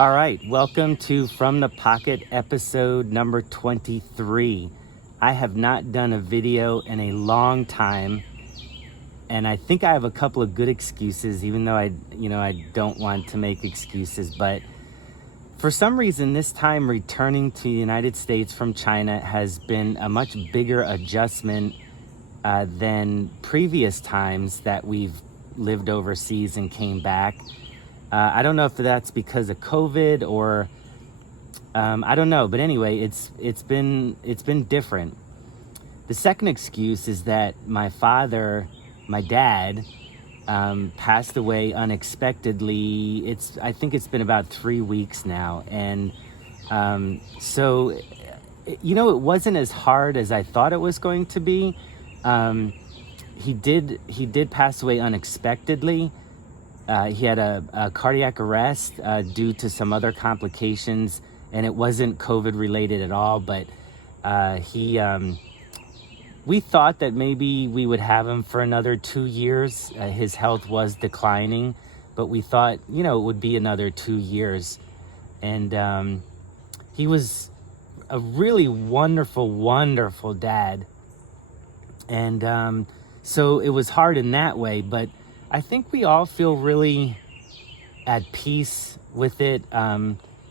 All right, welcome to From the Pocket episode number 23. I have not done a video in a long time, and I think I have a couple of good excuses, even though I don't want to make excuses. But for some reason, this time returning to the United States from China has been a much bigger adjustment than previous times that we've lived overseas and came back. I don't know if that's because of COVID or I don't know, but anyway, it's been different. The second excuse is that my dad, passed away unexpectedly. I think it's been about 3 weeks now, and so it wasn't as hard as I thought it was going to be. He did pass away unexpectedly. He had a cardiac arrest due to some other complications, and it wasn't COVID related at all, but we thought that maybe we would have him for another 2 years. His health was declining, but we thought, it would be another 2 years. And he was a really wonderful, wonderful dad. And so it was hard in that way, but I think we all feel really at peace with it.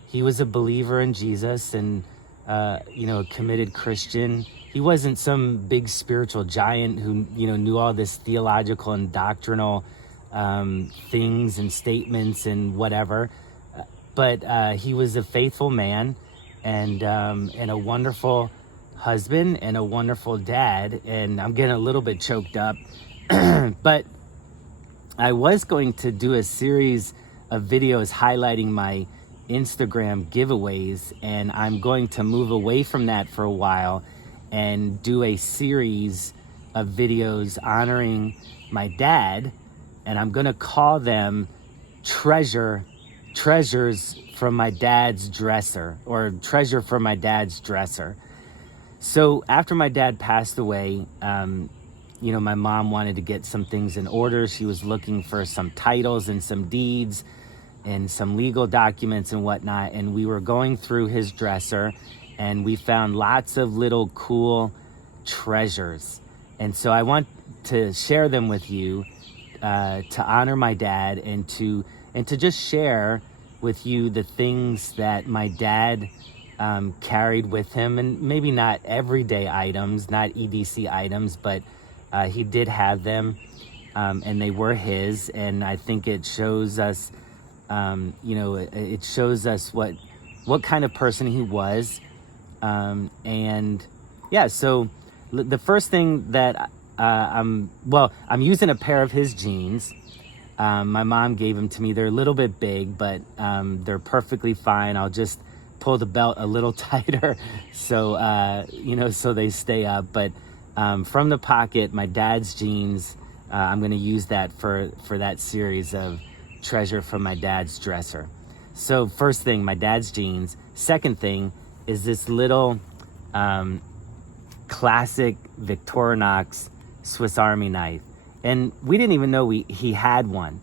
He was a believer in Jesus and, a committed Christian. He wasn't some big spiritual giant who, knew all this theological and doctrinal things and statements and whatever. But he was a faithful man and a wonderful husband and a wonderful dad. And I'm getting a little bit choked up, but I was going to do a series of videos highlighting my Instagram giveaways, and I'm going to move away from that for a while and do a series of videos honoring my dad, and I'm going to call them treasures from my dad's dresser, or treasure from my dad's dresser. So after my dad passed away, my mom wanted to get some things in order. She was looking for some titles and some deeds and some legal documents and whatnot. And we were going through his dresser and we found lots of little cool treasures. And so I want to share them with you to honor my dad and to just share with you the things that my dad carried with him, and maybe not everyday items, not EDC items, but he did have them, and they were his. And I think it shows us, it shows us what kind of person he was. And yeah, so the first thing that I'm using a pair of his jeans. My mom gave them to me. They're a little bit big, but they're perfectly fine. I'll just pull the belt a little tighter so so they stay up. But From the Pocket, my dad's jeans, I'm going to use that for that series of treasure from my dad's dresser. So first thing, my dad's jeans. Second thing is this little classic Victorinox Swiss Army knife. And we didn't even know he had one.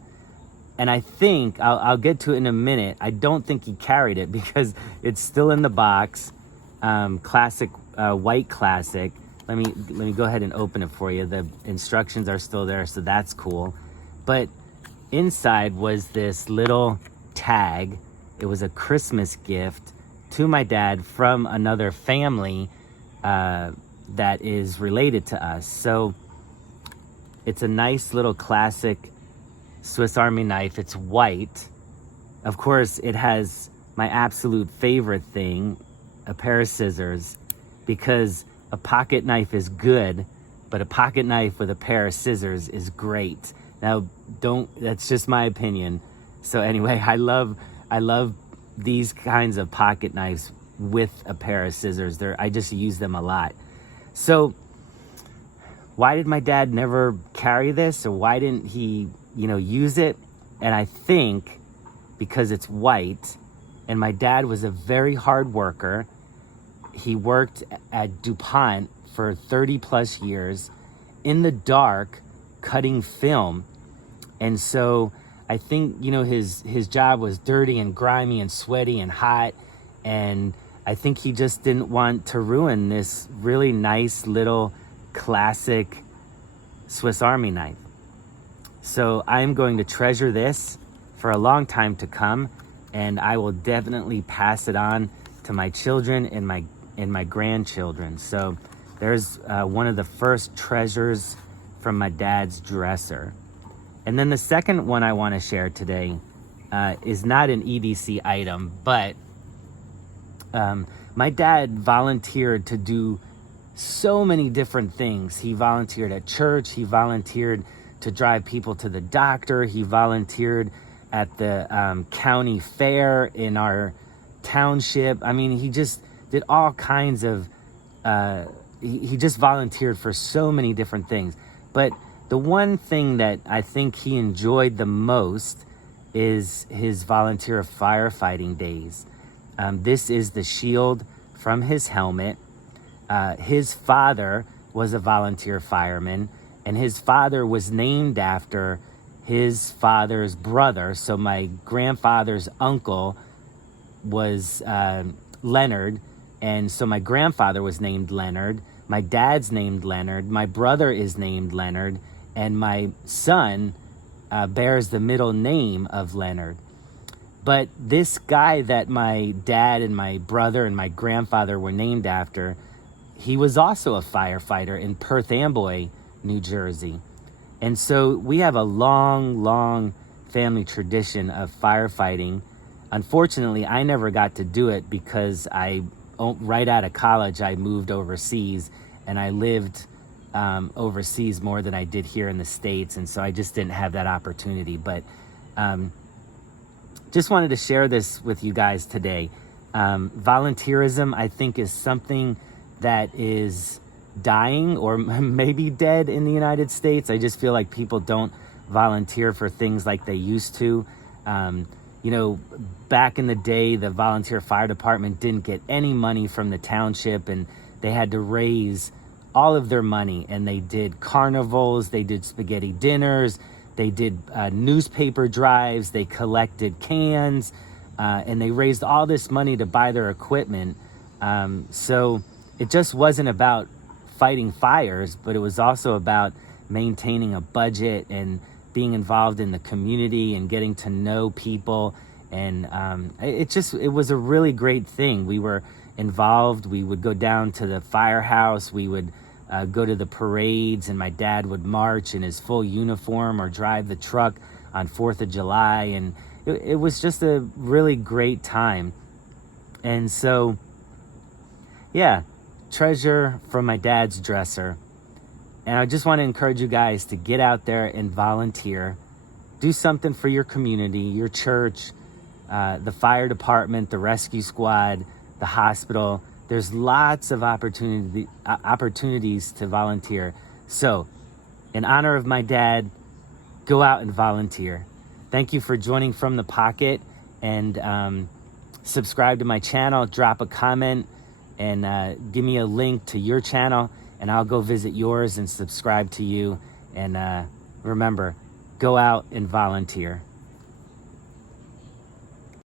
And I think, I'll get to it in a minute, I don't think he carried it because it's still in the box. Classic, white classic. Let me go ahead and open it for you. The instructions are still there, so that's cool. But inside was this little tag. It was a Christmas gift to my dad from another family that is related to us. So it's a nice little classic Swiss Army knife. It's white. Of course, it has my absolute favorite thing, a pair of scissors, because a pocket knife is good, but a pocket knife with a pair of scissors is great. Now, that's just my opinion. So anyway, I love these kinds of pocket knives with a pair of scissors. I just use them a lot. So why did my dad never carry this, or why didn't he, use it? And I think because it's white, and my dad was a very hard worker. He worked at DuPont for 30 plus years in the dark cutting film. And so I think, you know, his job was dirty and grimy and sweaty and hot. And I think he just didn't want to ruin this really nice little classic Swiss Army knife. So I'm going to treasure this for a long time to come, and I will definitely pass it on to my children and my grandchildren. So there's one of the first treasures from my dad's dresser. And then the second one I want to share today is not an EDC item, but my dad volunteered to do so many different things. He volunteered at church. He volunteered to drive people to the doctor. He volunteered at the county fair in our township. I mean, he just did all kinds of, he just volunteered for so many different things. But the one thing that I think he enjoyed the most is his volunteer firefighting days. This is the shield from his helmet. His father was a volunteer fireman, and his father was named after his father's brother. So my grandfather's uncle was Leonard, and so my grandfather was named Leonard. My dad's named Leonard. My brother is named Leonard, and my son bears the middle name of Leonard. But this guy that my dad and my brother and my grandfather were named after, he was also a firefighter in Perth Amboy, New Jersey. And so we have a long family tradition of firefighting. Unfortunately, I never got to do it because right out of college, I moved overseas, and I lived overseas more than I did here in the States. And so I just didn't have that opportunity. But just wanted to share this with you guys today. Volunteerism, I think, is something that is dying or maybe dead in the United States. I just feel like people don't volunteer for things like they used to. You know, back in the day, the volunteer fire department didn't get any money from the township, and they had to raise all of their money. And they did carnivals, they did spaghetti dinners, they did newspaper drives, they collected cans, and they raised all this money to buy their equipment. So it just wasn't about fighting fires, but it was also about maintaining a budget and being involved in the community and getting to know people. And it was a really great thing. We were involved. We would go down to the firehouse. We would go to the parades, and my dad would march in his full uniform or drive the truck on 4th of July. And it was just a really great time. And so, yeah, treasure from my dad's dresser. And I just want to encourage you guys to get out there and volunteer. Do something for your community, your church, the fire department, the rescue squad, the hospital. There's lots of opportunities to volunteer. So, in honor of my dad, go out and volunteer. Thank you for joining From the Pocket, and subscribe to my channel, drop a comment, and give me a link to your channel, and I'll go visit yours and subscribe to you. And remember, go out and volunteer.